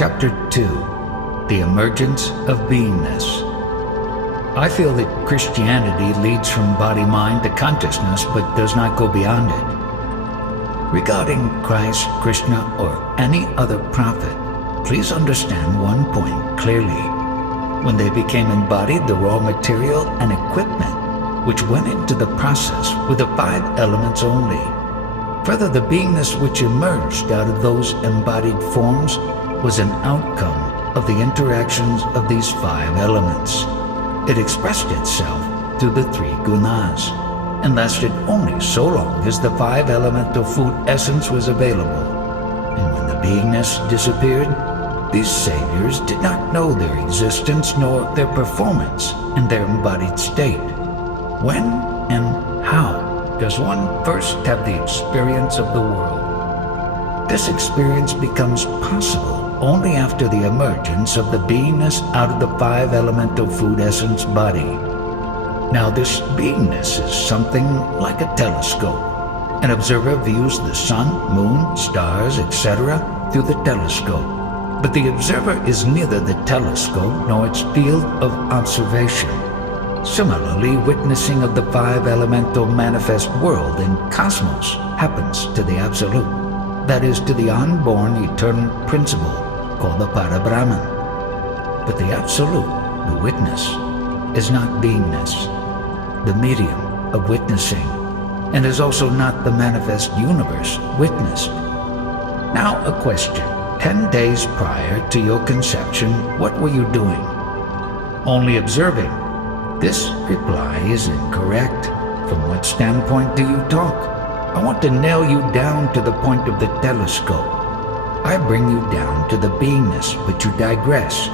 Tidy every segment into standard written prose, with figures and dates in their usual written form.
Chapter 2, The Emergence of Being-ness. I feel that Christianity leads from body-mind to consciousness, but does not go beyond it. Regarding Christ, Krishna, or any other prophet, please understand one point clearly. When they became embodied, the raw material and equipment which went into the process were the 5 elements only. Further, the beingness which emerged out of those embodied forms was an outcome of the interactions of these 5 elements. It expressed itself through the 3 gunas, and lasted only so long as the 5 elemental food essence was available. And when the beingness disappeared, these saviors did not know their existence nor their performance in their embodied state. When and how does one first have the experience of the world? This experience becomes possible only after the emergence of the beingness out of the 5 elemental food essence body. Now this beingness is something like a telescope. An observer views the sun, moon, stars, etc. through the telescope. But the observer is neither the telescope nor its field of observation. Similarly, witnessing of the 5 elemental manifest world in cosmos happens to the Absolute, that is, to the unborn eternal principle called the Parabrahman. But the Absolute, the witness, is not beingness, the medium of witnessing, and is also not the manifest universe witnessed. Now a question. 10 days prior to your conception, what were you doing? Only observing. This reply is incorrect. From what standpoint do you talk? I want to nail you down to the point of the telescope. I bring you down to the beingness, but you digress.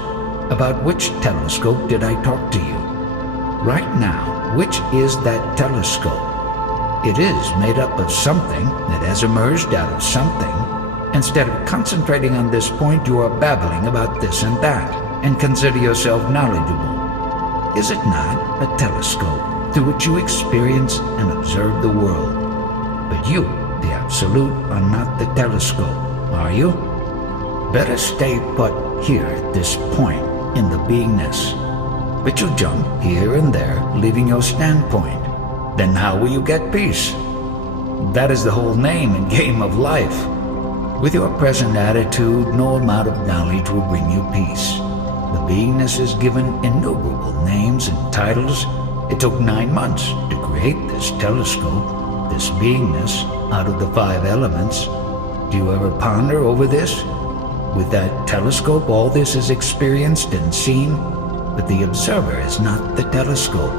About which telescope did I talk to you? Right now, which is that telescope? It is made up of something that has emerged out of something. Instead of concentrating on this point, you are babbling about this and that, and consider yourself knowledgeable. Is it not a telescope through which you experience and observe the world? But you, the Absolute, are not the telescope, are you? Better stay put here at this point in the beingness. But you jump here and there, leaving your standpoint. Then how will you get peace? That is the whole name and game of life. With your present attitude, no amount of knowledge will bring you peace. The beingness is given innumerable names and titles. It took 9 months to create this telescope, this beingness out of the 5 elements. Do you ever ponder over this? With that telescope, all this is experienced and seen, but the observer is not the telescope.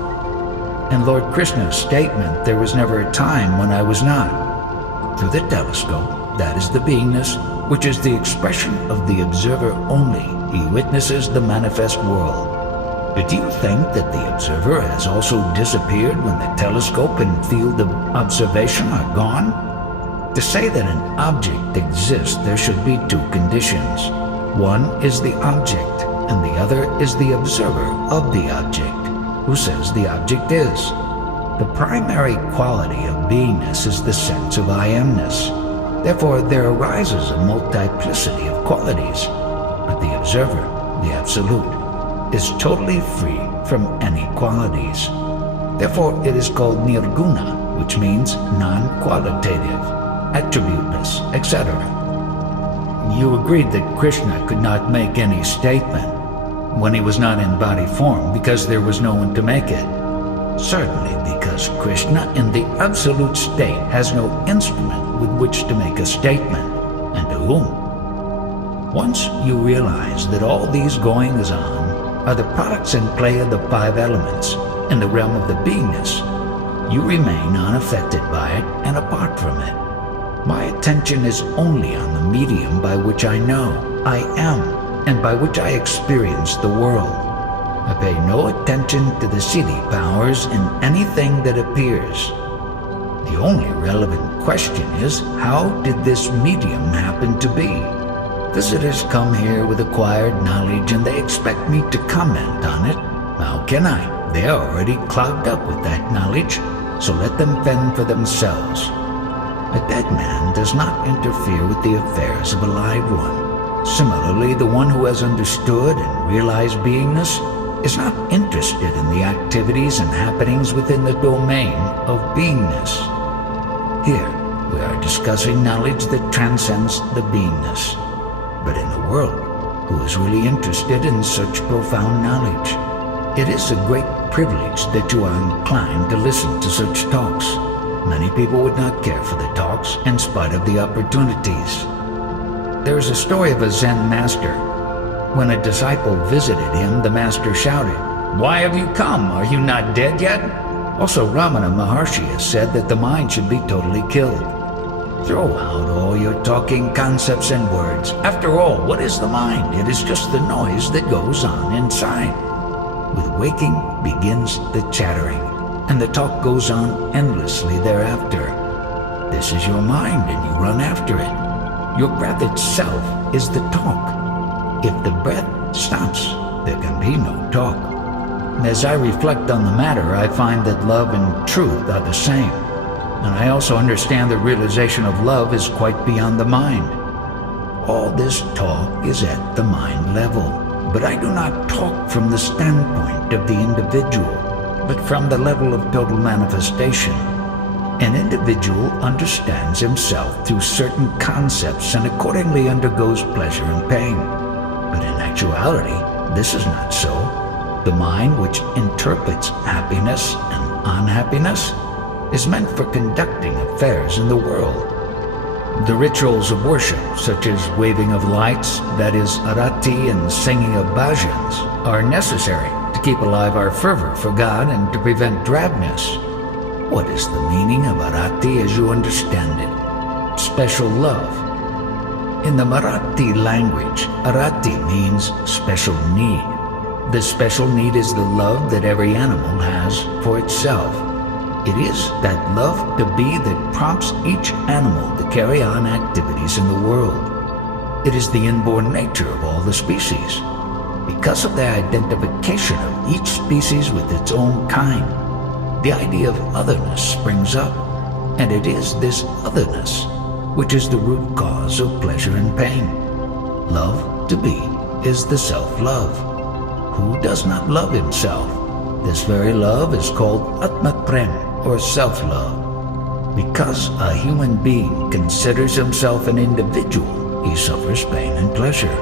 And Lord Krishna's statement, there was never a time when I was not. Through the telescope, that is the beingness, which is the expression of the observer only. He witnesses the manifest world. But do you think that the observer has also disappeared when the telescope and field of observation are gone? To say that an object exists, there should be 2 conditions. One is the object, and the other is the observer of the object, who says the object is. The primary quality of beingness is the sense of I amness. Therefore, there arises a multiplicity of qualities, but the observer, the Absolute, is totally free from any qualities. Therefore, it is called nirguna, which means non-qualitative, attributeless, etc. You agreed that Krishna could not make any statement when he was not in body form because there was no one to make it. Certainly, because Krishna in the Absolute state has no instrument with which to make a statement, and to whom? Once you realize that all these goings-on are the products and play of the 5 elements in the realm of the beingness, you remain unaffected by it and apart from it. My attention is only on the medium by which I know, I am, and by which I experience the world. I pay no attention to the siddhi powers in anything that appears. The only relevant question is, how did this medium happen to be? Visitors come here with acquired knowledge and they expect me to comment on it. How can I? They are already clogged up with that knowledge, so let them fend for themselves. A dead man does not interfere with the affairs of a live one. Similarly, the one who has understood and realized beingness is not interested in the activities and happenings within the domain of beingness. Here, we are discussing knowledge that transcends the beingness. But in the world, who is really interested in such profound knowledge? It is a great privilege that you are inclined to listen to such talks. Many people would not care for the talks in spite of the opportunities. There is a story of a Zen master. When a disciple visited him, the master shouted, "Why have you come? Are you not dead yet?" Also, Ramana Maharshi has said that the mind should be totally killed. Throw out all your talking concepts and words. After all, what is the mind? It is just the noise that goes on inside. With waking begins the chattering, and the talk goes on endlessly thereafter. This is your mind, and you run after it. Your breath itself is the talk. If the breath stops, there can be no talk. As I reflect on the matter, I find that love and truth are the same. And I also understand the realization of love is quite beyond the mind. All this talk is at the mind level, but I do not talk from the standpoint of the individual, but from the level of total manifestation. An individual understands himself through certain concepts and accordingly undergoes pleasure and pain. But in actuality, this is not so. The mind, which interprets happiness and unhappiness, is meant for conducting affairs in the world. The rituals of worship, such as waving of lights, that is, arati, and singing of bhajans, are necessary to keep alive our fervor for God and to prevent drabness. What is the meaning of arati as you understand it? Special love. In the Marathi language, arati means special need. The special need is the love that every animal has for itself. It is that love to be that prompts each animal to carry on activities in the world. It is the inborn nature of all the species. Because of the identification of each species with its own kind, the idea of otherness springs up, and it is this otherness which is the root cause of pleasure and pain. Love to be is the self-love. Who does not love himself? This very love is called Atma-prem, or self-love. Because a human being considers himself an individual, he suffers pain and pleasure.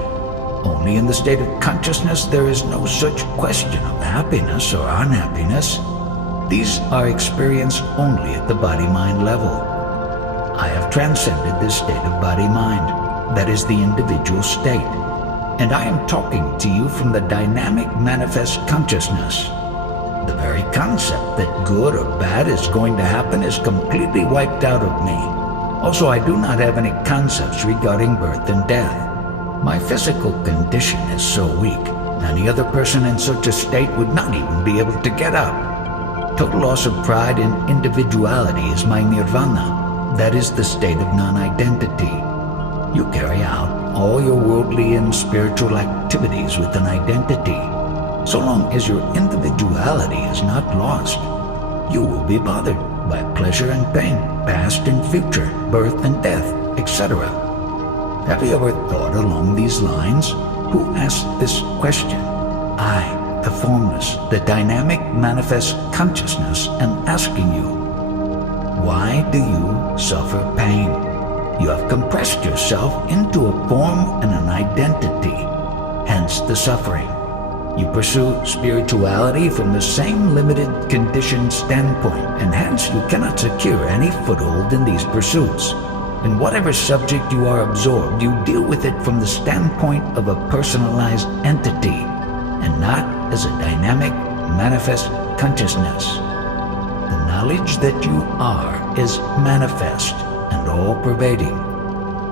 Only in the state of consciousness there is no such question of happiness or unhappiness. These are experienced only at the body-mind level. I have transcended this state of body-mind, that is the individual state, and I am talking to you from the dynamic manifest consciousness. The very concept that good or bad is going to happen is completely wiped out of me. Also, I do not have any concepts regarding birth and death. My physical condition is so weak, any other person in such a state would not even be able to get up. Total loss of pride and individuality is my nirvana. That is the state of non-identity. You carry out all your worldly and spiritual activities with an identity. So long as your individuality is not lost, you will be bothered by pleasure and pain, past and future, birth and death, etc. Have you ever thought along these lines? Who asked this question? I, the formless, the dynamic manifest consciousness, am asking you. Why do you suffer pain? You have compressed yourself into a form and an identity, hence the suffering. You pursue spirituality from the same limited conditioned standpoint, and hence you cannot secure any foothold in these pursuits. In whatever subject you are absorbed, you deal with it from the standpoint of a personalized entity, and not as a dynamic, manifest consciousness. The knowledge that you are is manifest and all-pervading.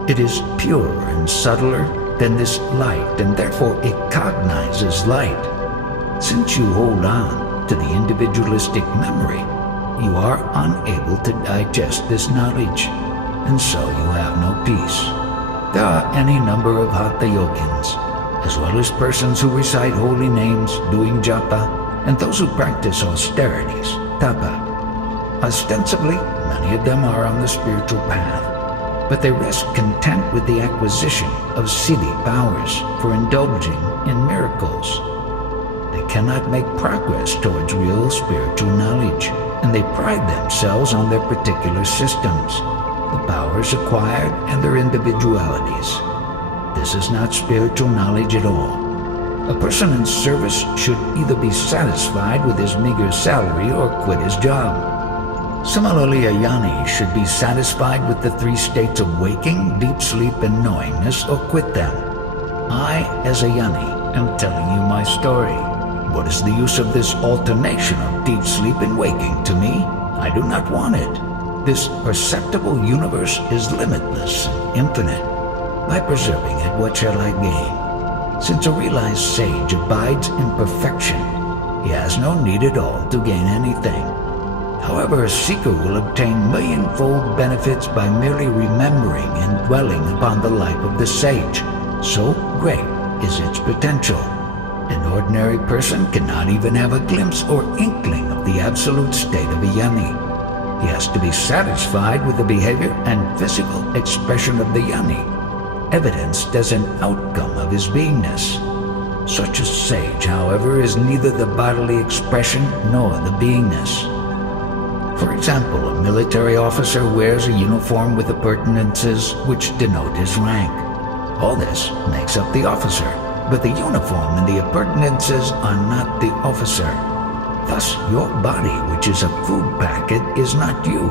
It is purer and subtler than this light, and therefore it cognizes light. Since you hold on to the individualistic memory, you are unable to digest this knowledge, and so you have no peace. There are any number of Hatha yogins, as well as persons who recite holy names, doing japa, and those who practice austerities, tapa. Ostensibly, many of them are on the spiritual path. but they rest content with the acquisition of siddhi powers for indulging in miracles. They cannot make progress towards real spiritual knowledge, and they pride themselves on their particular systems, the powers acquired and their individualities. This is not spiritual knowledge at all. A person in service should either be satisfied with his meager salary or quit his job. Similarly, a yoni should be satisfied with the three states of waking, deep sleep, and knowingness, or quit them. I, as a yoni, am telling you my story. What is the use of this alternation of deep sleep and waking to me? I do not want it. This perceptible universe is limitless and infinite. By preserving it, what shall I gain? Since a realized sage abides in perfection, he has no need at all to gain anything. However, a seeker will obtain millionfold benefits by merely remembering and dwelling upon the life of the sage. So great is its potential. An ordinary person cannot even have a glimpse or inkling of the absolute state of a yoni. He has to be satisfied with the behavior and physical expression of the yoni, evidenced as an outcome of his beingness. Such a sage, however, is neither the bodily expression nor the beingness. For example, a military officer wears a uniform with appurtenances which denote his rank. All this makes up the officer, but the uniform and the appurtenances are not the officer. Thus, your body, which is a food packet, is not you,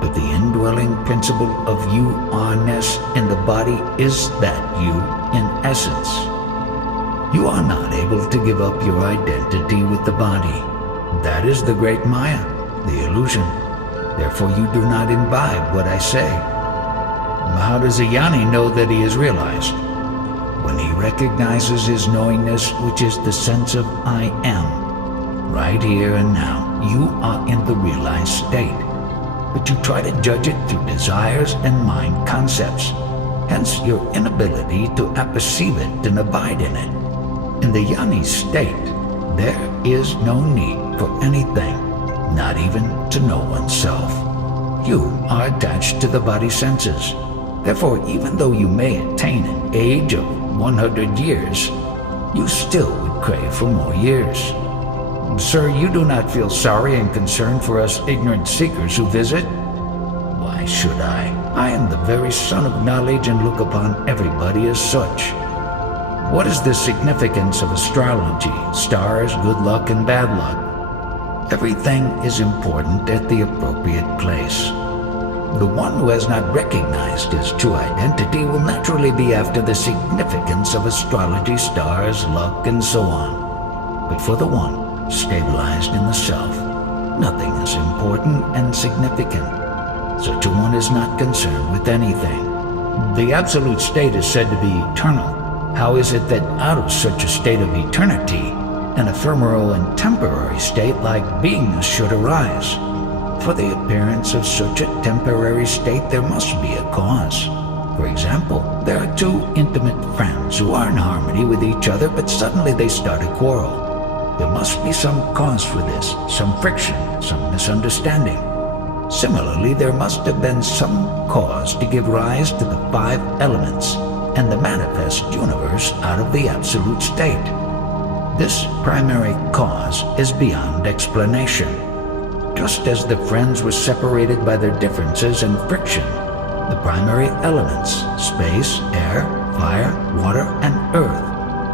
but the indwelling principle of you-are-ness in the body is that you in essence. You are not able to give up your identity with the body. That is the great Maya, the illusion. Therefore you do not imbibe what I say. How does a yoni know that he is realized? When he recognizes his knowingness, which is the sense of I am. Right here and now, you are in the realized state. But you try to judge it through desires and mind concepts. Hence your inability to apperceive it and abide in it. In the yoni state, there is no need for anything, not even to know oneself. You are attached to the body senses. Therefore, even though you may attain an age of 100 years, you still would crave for more years. Sir, you do not feel sorry and concerned for us ignorant seekers who visit? Why should I? I am the very sun of knowledge and look upon everybody as such. What is the significance of astrology, stars, good luck, and bad luck? Everything is important at the appropriate place. The one who has not recognized his true identity will naturally be after the significance of astrology, stars, luck, and so on. But for the one stabilized in the self, nothing is important and significant. Such a one is not concerned with anything. The absolute state is said to be eternal. How is it that out of such a state of eternity, an ephemeral and temporary state like beingness should arise? For the appearance of such a temporary state, there must be a cause. For example, there are two intimate friends who are in harmony with each other, but suddenly they start a quarrel. There must be some cause for this, some friction, some misunderstanding. Similarly, there must have been some cause to give rise to the 5 elements and the manifest universe out of the absolute state. This primary cause is beyond explanation. Just as the friends were separated by their differences and friction, the primary elements, space, air, fire, water, and earth,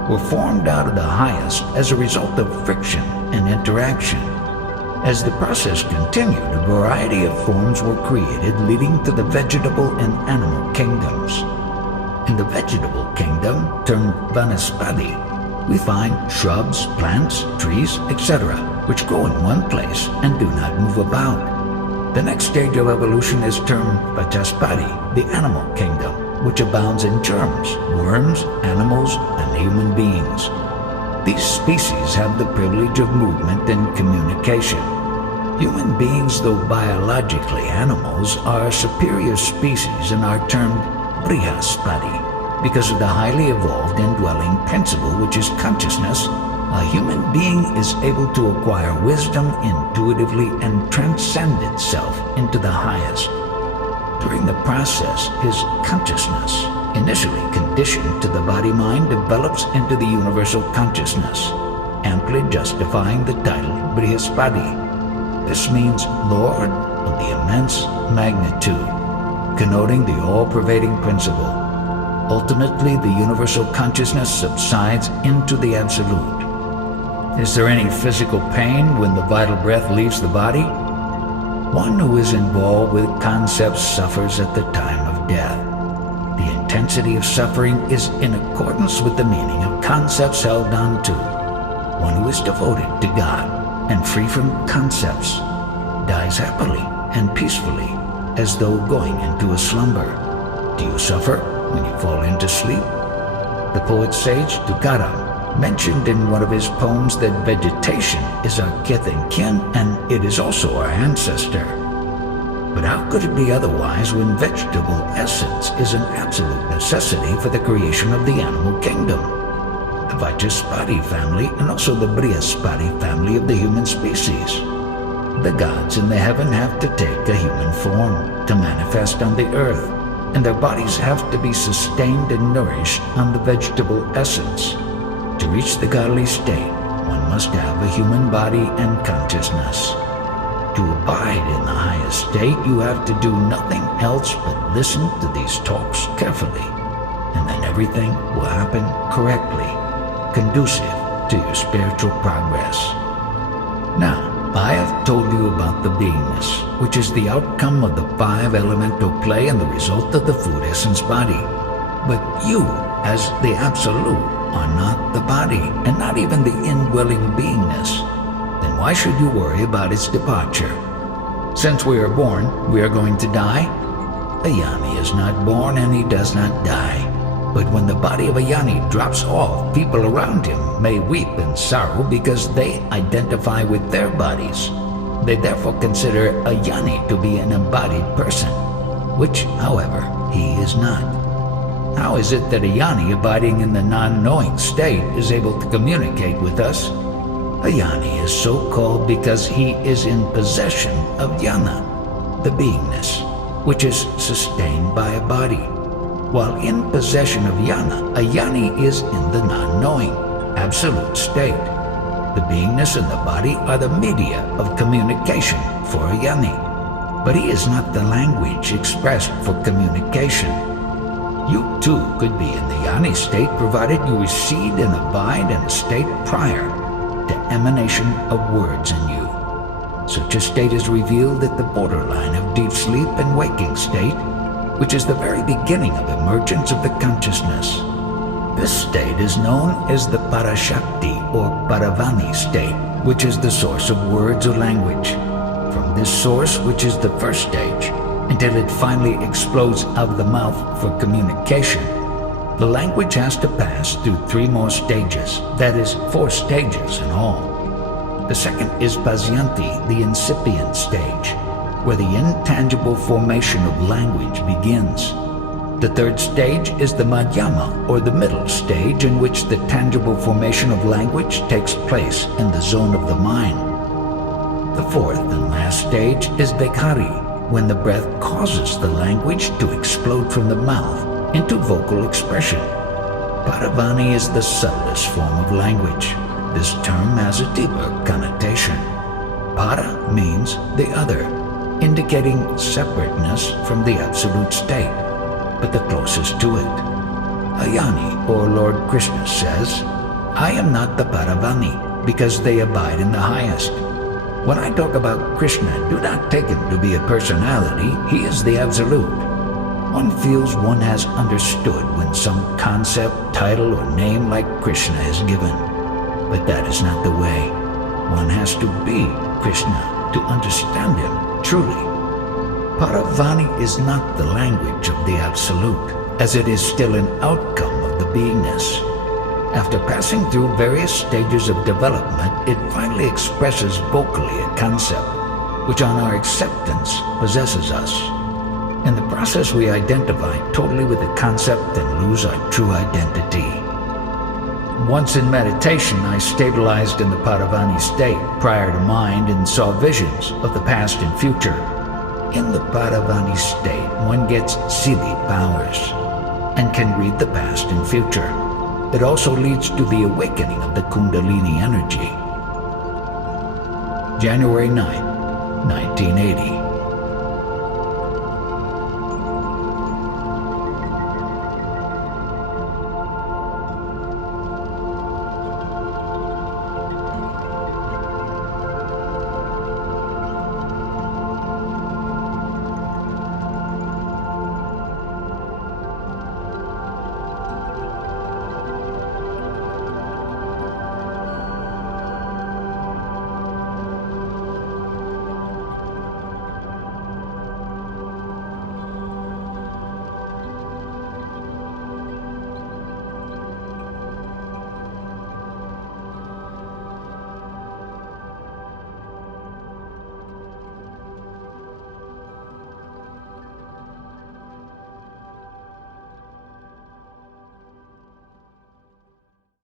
were formed out of the highest as a result of friction and interaction. As the process continued, a variety of forms were created, leading to the vegetable and animal kingdoms. In the vegetable kingdom, termed vanaspati, we find shrubs, plants, trees, etc., which grow in one place and do not move about. The next stage of evolution is termed vachaspati, the animal kingdom, which abounds in germs, worms, animals, and human beings. These species have the privilege of movement and communication. Human beings, though biologically animals, are a superior species and are termed brihaspati because of the highly evolved indwelling principle, which is consciousness. A human being is able to acquire wisdom intuitively and transcend itself into the highest. During the process, his consciousness, initially conditioned to the body-mind, develops into the universal consciousness, amply justifying the title Brihaspati. This means Lord of the immense magnitude, connoting the all-pervading principle. Ultimately, the universal consciousness subsides into the Absolute. Is there any physical pain when the vital breath leaves the body? One who is involved with concepts suffers at the time of death. The intensity of suffering is in accordance with the meaning of concepts held on to. One who is devoted to God and free from concepts dies happily and peacefully, as though going into a slumber. Do you suffer when you fall into sleep? The poet sage Tukaram mentioned in one of his poems that vegetation is our kith and kin, and it is also our ancestor. But how could it be otherwise when vegetable essence is an absolute necessity for the creation of the animal kingdom? The Vachaspati family and also the Brihaspati family of the human species. The gods in the heaven have to take a human form to manifest on the earth, and their bodies have to be sustained and nourished on the vegetable essence. To reach the godly state, one must have a human body and consciousness. To abide in the highest state, you have to do nothing else but listen to these talks carefully, and then everything will happen correctly, conducive to your spiritual progress. Now, I have told you about the beingness, which is the outcome of the 5 elemental play and the result of the food essence body. But you, as the Absolute, are not the body, and not even the indwelling beingness. Then why should you worry about its departure? Since we are born, we are going to die. A Yoni is not born and he does not die. But when the body of a Yoni drops off, people around him may weep in sorrow because they identify with their bodies. They therefore consider a Yoni to be an embodied person, which, however, he is not. How is it that a Yoni abiding in the non-knowing state is able to communicate with us? A Yoni is so called because he is in possession of Jnana, the beingness, which is sustained by a body. While in possession of Jnana, a Yoni is in the non-knowing, absolute state. The beingness and the body are the media of communication for a Yoni, but he is not the language expressed for communication. You too could be in the Yoni state provided you recede and abide in a state prior to emanation of words in you. Such a state is revealed at the borderline of deep sleep and waking state, which is the very beginning of emergence of the consciousness. This state is known as the Parashakti or Paravani state, which is the source of words or language. From this source, which is the first stage, until it finally explodes out of the mouth for communication, the language has to pass through 3 more stages, that is, 4 stages in all. The second is Pasyanti, the incipient stage, where the intangible formation of language begins. The third stage is the Madhyama, or the middle stage, in which the tangible formation of language takes place in the zone of the mind. The fourth and last stage is Dekhari, when the breath causes the language to explode from the mouth into vocal expression. Paravani is the subtlest form of language. This term has a deeper connotation. Para means the other, indicating separateness from the absolute state, but the closest to it. Ayani, or Lord Krishna, says, I am not the Paravani, because they abide in the highest. When I talk about Krishna, do not take him to be a personality. He is the Absolute. One feels one has understood when some concept, title, or name like Krishna is given. But that is not the way. One has to be Krishna to understand him truly. Paravani is not the language of the Absolute, as it is still an outcome of the beingness. After passing through various stages of development, it finally expresses vocally a concept, which on our acceptance possesses us. In the process, we identify totally with the concept and lose our true identity. Once in meditation, I stabilized in the Paravani state prior to mind and saw visions of the past and future. In the Paravani state, one gets Siddhi powers and can read the past and future. It also leads to the awakening of the Kundalini energy. January 9, 1980.